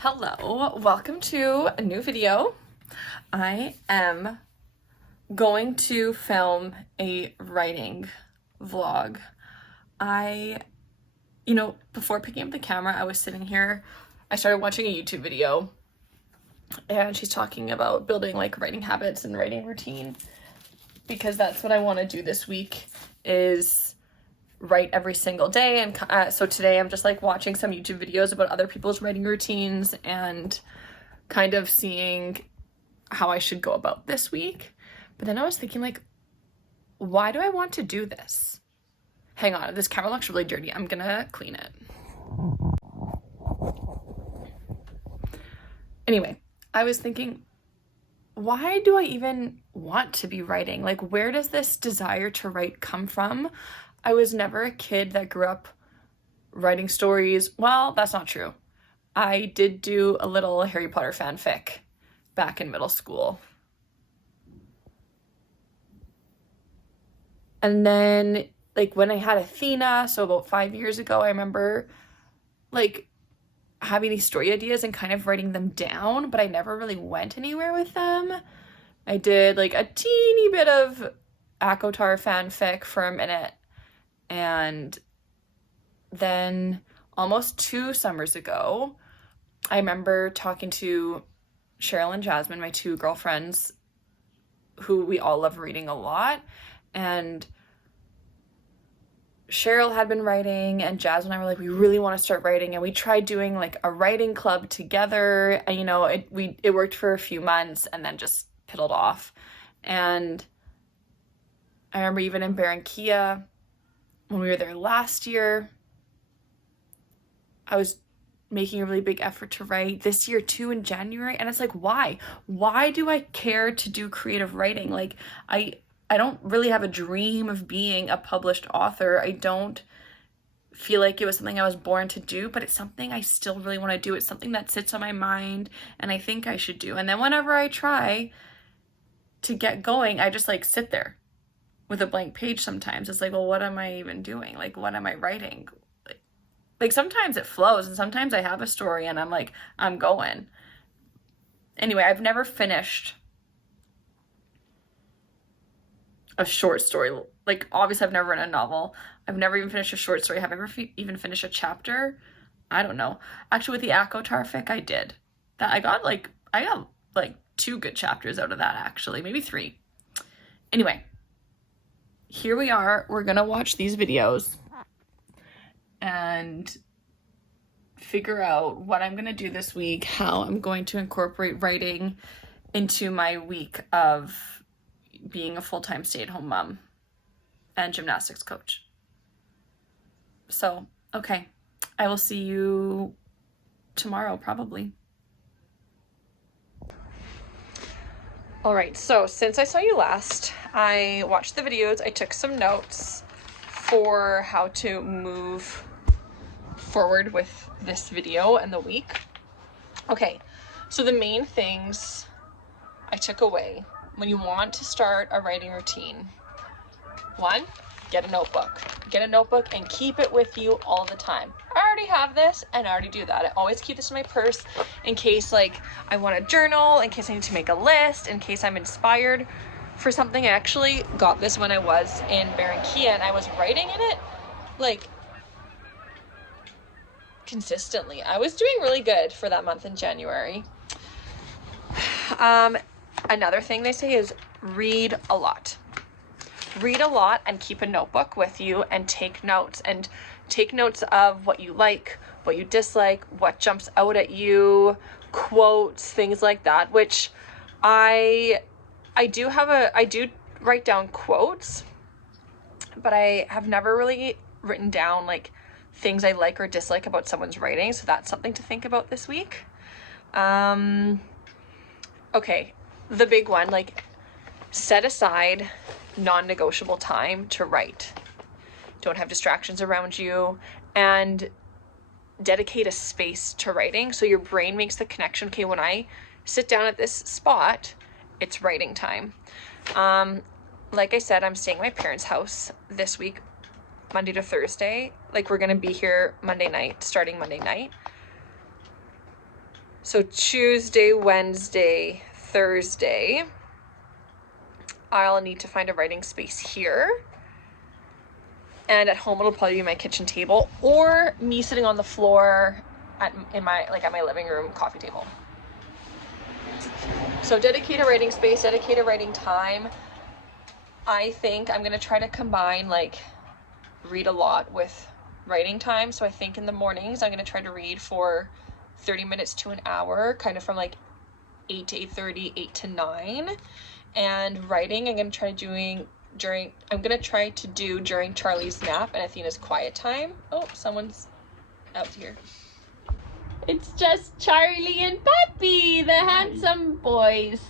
Hello, welcome to a new video. I am going to film a writing vlog. Before picking up the camera, I was sitting here, I started watching a YouTube video and she's talking about building like writing habits and writing routine because that's what I want to do this week is write every single day. And so today I'm just like watching some YouTube videos about other people's writing routines and kind of seeing how I should go about this week. But then I was thinking, like, why do I want to do this? Hang on, this camera looks really dirty. I'm gonna clean it. Anyway, I was thinking, why do I even want to be writing? Like, where does this desire to write come from? I was never a kid that grew up writing stories. Well, that's not true. I did do a little Harry Potter fanfic back in middle school. And then, like, when I had Athena, so about 5 years ago, I remember, like, having these story ideas and kind of writing them down, but I never really went anywhere with them. I did, like, a teeny bit of ACOTAR fanfic for a minute. And then almost 2 summers ago, I remember talking to Cheryl and Jasmine, my 2 girlfriends, who we all love reading a lot. And Cheryl had been writing, and Jasmine and I were like, we really want to start writing. And we tried doing like a writing club together. And, you know, it worked for a few months and then just piddled off. And I remember even in Barranquilla, when we were there last year, I was making a really big effort to write. This year too, in January, and it's like, why do I care to do creative writing? Like, I don't really have a dream of being a published author. I don't feel like it was something I was born to do, but it's something I still really want to do. It's something that sits on my mind and I think I should do. And then whenever I try to get going, I just like sit there with a blank page sometimes. It's like, well, what am I even doing? Like, what am I writing? Like sometimes it flows and sometimes I have a story and I'm like, I'm going. Anyway, I've never finished a short story. Like, obviously I've never written a novel. I've never even finished a short story. Have I ever even finished a chapter? I don't know. Actually, with the ACOTAR fic, I did. I got like 2 good chapters out of that, actually. Maybe 3. Anyway, here we are. We're gonna watch these videos and figure out what I'm gonna do this week, how I'm going to incorporate writing into my week of being a full-time stay-at-home mom and gymnastics coach. So, okay, I will see you tomorrow, probably. All right, so since I saw you last, I watched the videos, I took some notes for how to move forward with this video and the week. Okay, so the main things I took away when you want to start a writing routine. 1, get a notebook. Get a notebook and keep it with you all the time. I already have this and I already do that. I always keep this in my purse in case like I want to journal, in case I need to make a list, in case I'm inspired for something. I actually got this when I was in Barranquilla and I was writing in it like consistently. I was doing really good for that month in January. Another thing they say is read a lot. Read a lot and keep a notebook with you and take notes. And take notes of what you like, what you dislike, what jumps out at you, quotes, things like that, which I do write down quotes, but I have never really written down like things I like or dislike about someone's writing. So that's something to think about this week. Okay, the big one, like set aside non-negotiable time to write. Don't have distractions around you and dedicate a space to writing so your brain makes the connection. Okay, when I sit down at this spot, it's writing time. Like I said, I'm staying at my parents' house this week, Monday to Thursday. Like, we're gonna be here Monday night, starting Monday night. So Tuesday, Wednesday, Thursday, I'll need to find a writing space here. And at home, it'll probably be my kitchen table or me sitting on the floor at my living room coffee table. So dedicate a writing space, dedicate a writing time. I think I'm gonna try to combine like read a lot with writing time. So I think in the mornings, I'm gonna try to read for 30 minutes to an hour, kind of from like 8 to 8:30, 8 to 9. And writing, I'm gonna try to do during Charlie's nap and Athena's quiet time. Oh, someone's out here. It's just Charlie and Peppy, the handsome boys.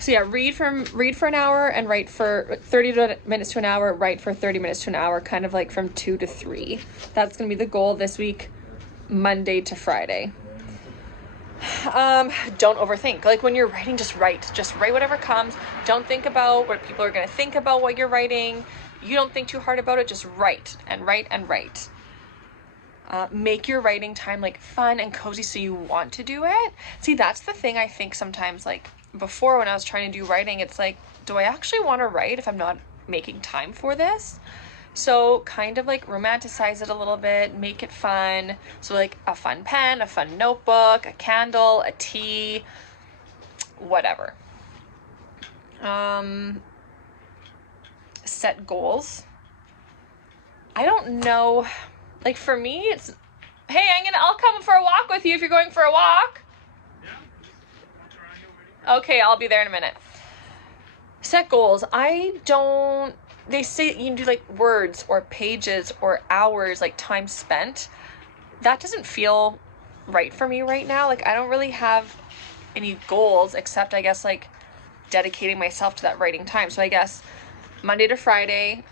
So yeah, read for an hour and write for 30 minutes to an hour, write for 30 minutes to an hour, kind of like from 2 to 3. That's gonna be the goal this week, Monday to Friday. Don't overthink. Like when you're writing, just write whatever comes. Don't think about what people are going to think about what you're writing. You don't think too hard about it. Just write and write and write. Make your writing time like fun and cozy so you want to do it. See, that's the thing I think sometimes, like before when I was trying to do writing, it's like, do I actually want to write if I'm not making time for this? So kind of like romanticize it a little bit, make it fun. So like a fun pen, a fun notebook, a candle, a tea, whatever. Set goals. I don't know. Like for me, it's, hey, I'll come for a walk with you if you're going for a walk. Okay, I'll be there in a minute. Set goals. They say you can do like words or pages or hours, like time spent. That doesn't feel right for me right now. Like I don't really have any goals except I guess like dedicating myself to that writing time. So I guess Monday to Friday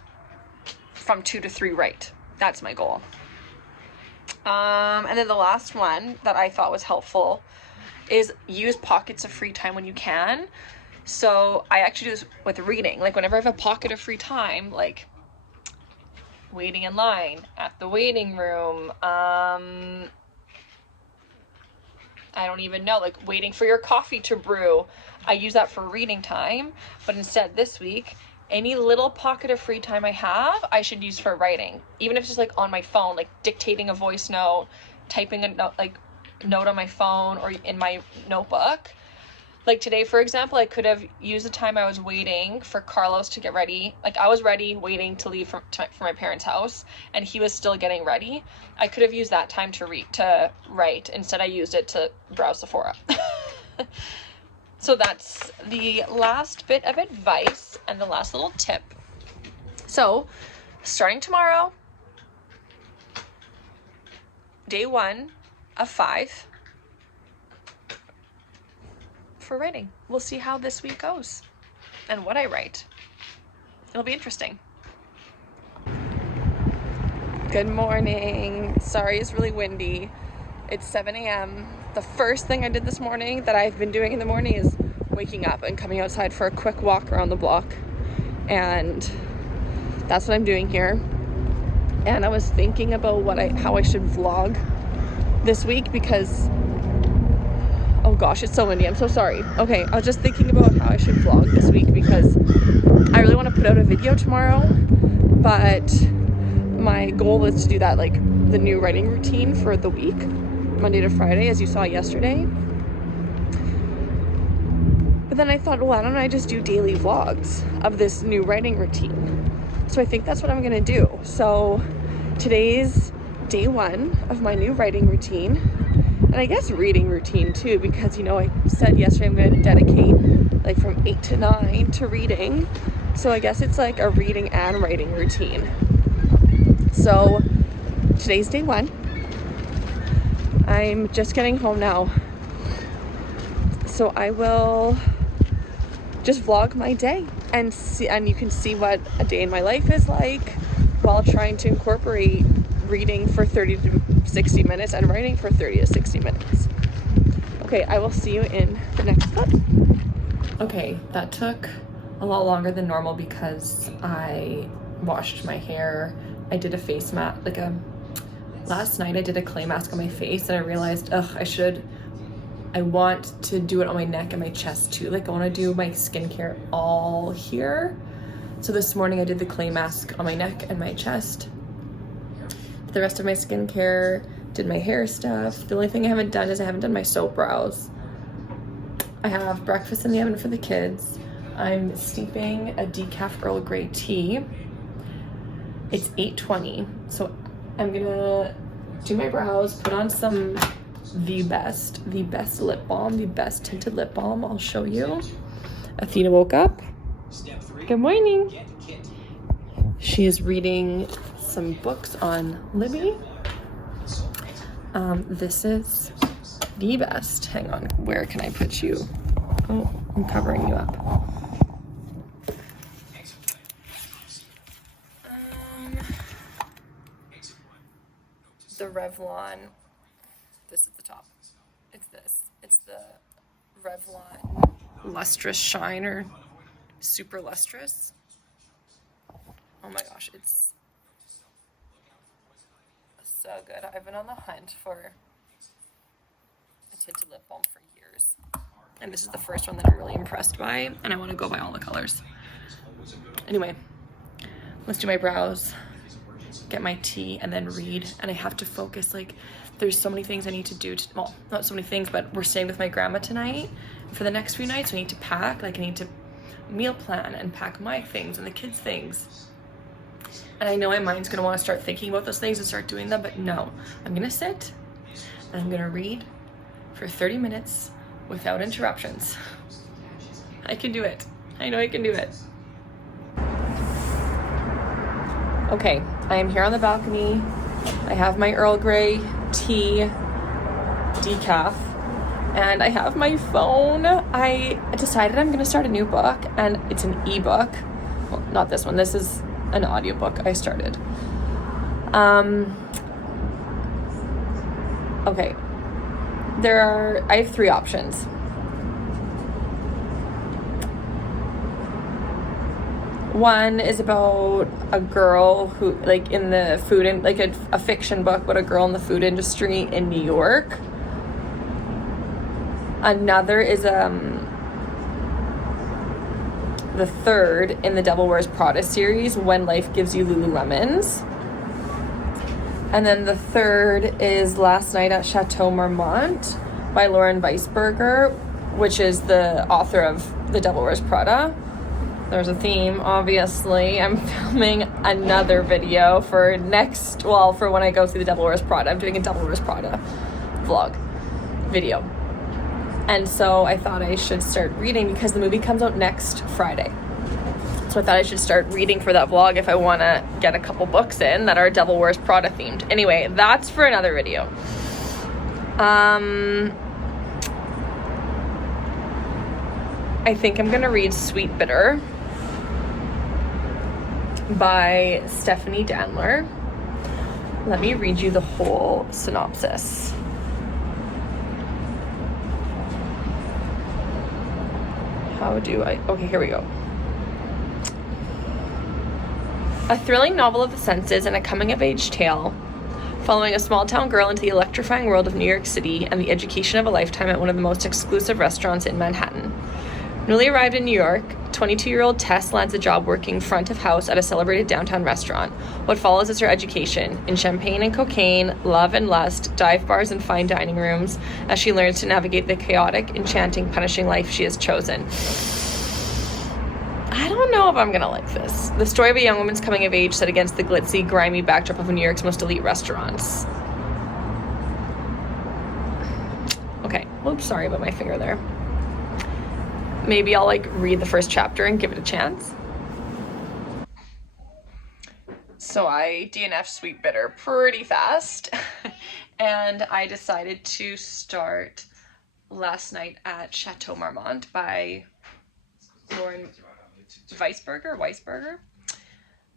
from 2 to 3 write. That's my goal. And then the last one that I thought was helpful is use pockets of free time when you can. So I actually do this with reading. Like whenever I have a pocket of free time, like waiting in line at the waiting room, I don't even know, like waiting for your coffee to brew. I use that for reading time. But instead this week, any little pocket of free time I have, I should use for writing. Even if it's just like on my phone, like dictating a voice note, typing a note on my phone or in my notebook. Like today, for example, I could have used the time I was waiting for Carlos to get ready. Like I was ready, waiting to leave for my parents' house, and he was still getting ready. I could have used that time to write. Instead, I used it to browse Sephora. So that's the last bit of advice and the last little tip. So, starting tomorrow, day 1 of 5. For writing. We'll see how this week goes and what I write. It'll be interesting. Good morning. Sorry, it's really windy. It's 7 a.m. The first thing I did this morning that I've been doing in the morning is waking up and coming outside for a quick walk around the block. And that's what I'm doing here. And I was thinking about how I should vlog this week because oh gosh, it's so windy. I'm so sorry. Okay, I was just thinking about how I should vlog this week because I really want to put out a video tomorrow, but my goal is to do that, like the new writing routine for the week, Monday to Friday, as you saw yesterday. But then I thought, well, why don't I just do daily vlogs of this new writing routine? So I think that's what I'm gonna do. So today's day 1 of my new writing routine. And I guess reading routine too, because, I said yesterday I'm going to dedicate like from 8 to 9 to reading. So I guess it's like a reading and writing routine. So today's day 1. I'm just getting home now. So I will just vlog my day and you can see what a day in my life is like while trying to incorporate reading for 30 to 60 minutes and writing for 30 to 60 minutes. Okay, I will see you in the next clip. Okay, that took a lot longer than normal because I washed my hair. I did a face mask, like a last night I did a clay mask on my face and I realized, I want to do it on my neck and my chest too. Like I want to do my skincare all here. So this morning I did the clay mask on my neck and my chest. The rest of my skincare, did my hair stuff. The only thing I haven't done is I haven't done my soap brows. I have breakfast in the oven for the kids. I'm steeping a decaf Earl Grey tea. It's 8:20, so I'm gonna do my brows, put on some the best lip balm, the best tinted lip balm. I'll show you. Athena woke up. Good morning. She is reading some books on Libby. This is the best. Hang on, where can I put you? Oh, I'm covering you up. The Revlon, this is the top. It's this. It's the Revlon Lustrous Shine, or Super Lustrous. Oh my gosh, it's so good. I've been on the hunt for a tinted lip balm for years. And this is the first one that I'm really impressed by, and I want to go by all the colors. Anyway, let's do my brows, get my tea, and then read. And I have to focus. Like, there's so many things I need to do. Well, not so many things, but we're staying with my grandma tonight for the next few nights. So I need to pack. Like, I need to meal plan and pack my things and the kids' things. And I know my mind's gonna want to start thinking about those things and start doing them, but no. I'm gonna sit and I'm gonna read for 30 minutes without interruptions. I can do it. I know I can do it. Okay, I am here on the balcony. I have my Earl Grey tea decaf, and I have my phone. I decided I'm gonna start a new book, and it's an ebook. Well, not this one. This is an audiobook I started. Okay. I have 3 options. One is about a girl who, like, in the food, and like a fiction book about a girl in the food industry in New York. Another is the third in the Devil Wears Prada series, When Life Gives You Lululemons. And then the third is Last Night at Chateau Marmont by Lauren Weisberger, which is the author of The Devil Wears Prada. There's a theme, obviously. I'm filming another video for when I go see The Devil Wears Prada. I'm doing a Devil Wears Prada vlog video. And so I thought I should start reading because the movie comes out next Friday. So I thought I should start reading for that vlog if I want to get a couple books in that are Devil Wears Prada themed. Anyway, that's for another video. I think I'm going to read Sweet Bitter by Stephanie Danler. Let me read you the whole synopsis. Okay, here we go. A thrilling novel of the senses and a coming-of-age tale following a small-town girl into the electrifying world of New York City and the education of a lifetime at one of the most exclusive restaurants in Manhattan. Newly arrived in New York, 22-year-old Tess lands a job working front of house at a celebrated downtown restaurant. What follows is her education in champagne and cocaine, love and lust, dive bars and fine dining rooms, as she learns to navigate the chaotic, enchanting, punishing life she has chosen. I don't know if I'm gonna like this. The story of a young woman's coming of age set against the glitzy, grimy backdrop of New York's most elite restaurants. Okay, oops, sorry about my finger there. Maybe I'll read the first chapter and give it a chance. So I DNF'd Sweet Bitter pretty fast and I decided to start Last Night at Chateau Marmont by Lauren Weisberger.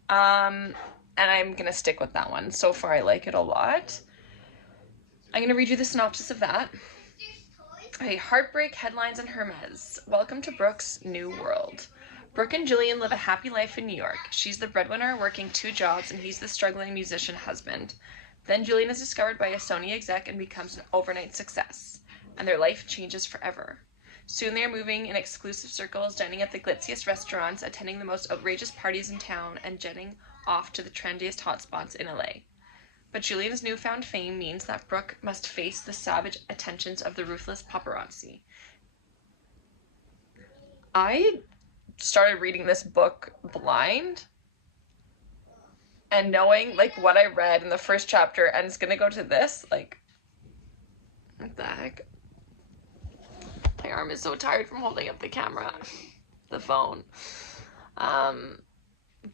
And I'm gonna stick with that one. So far I like it a lot. I'm gonna read you the synopsis of that. Okay, heartbreak, headlines, and Hermes. Welcome to Brooke's new world. Brooke and Jillian live a happy life in New York. She's the breadwinner working 2 jobs, and he's the struggling musician husband. Then Julian is discovered by a Sony exec and becomes an overnight success, and their life changes forever. Soon they are moving in exclusive circles, dining at the glitziest restaurants, attending the most outrageous parties in town, and jetting off to the trendiest hotspots in LA. But Julian's newfound fame means that Brooke must face the savage attentions of the ruthless paparazzi. I started reading this book blind, and knowing like what I read in the first chapter, and it's gonna go to this, like, what the heck? My arm is so tired from holding up the camera, the phone.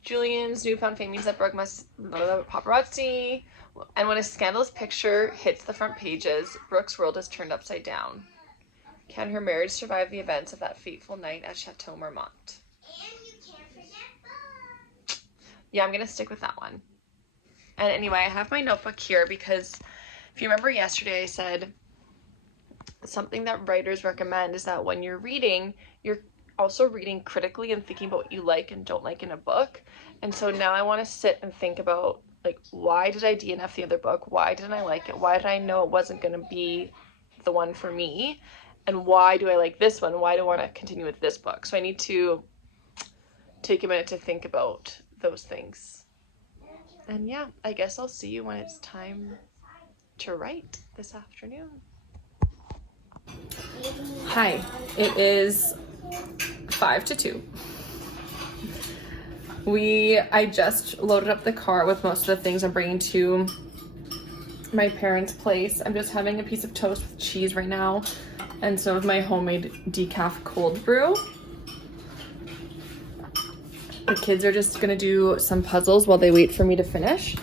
Julian's newfound fame means that Brooke must paparazzi, and when a scandalous picture hits the front pages, Brooke's world is turned upside down. Can her marriage survive the events of that fateful night at Chateau Marmont? And you can't forget. Yeah, I'm gonna stick with that one. And anyway, I have my notebook here because if you remember yesterday, I said something that writers recommend is that when you're reading, you're also reading critically and thinking about what you like and don't like in a book. And so now I want to sit and think about, like, why did I DNF the other book? Why didn't I like it? Why did I know it wasn't going to be the one for me? And why do I like this one? Why do I want to continue with this book? So I need to take a minute to think about those things. And yeah, I guess I'll see you when it's time to write this afternoon. Hi, it is 5 to 2. I just loaded up the car with most of the things I'm bringing to my parents' place. I'm just having a piece of toast with cheese right now and some of my homemade decaf cold brew. The kids are just gonna do some puzzles while they wait for me to finish.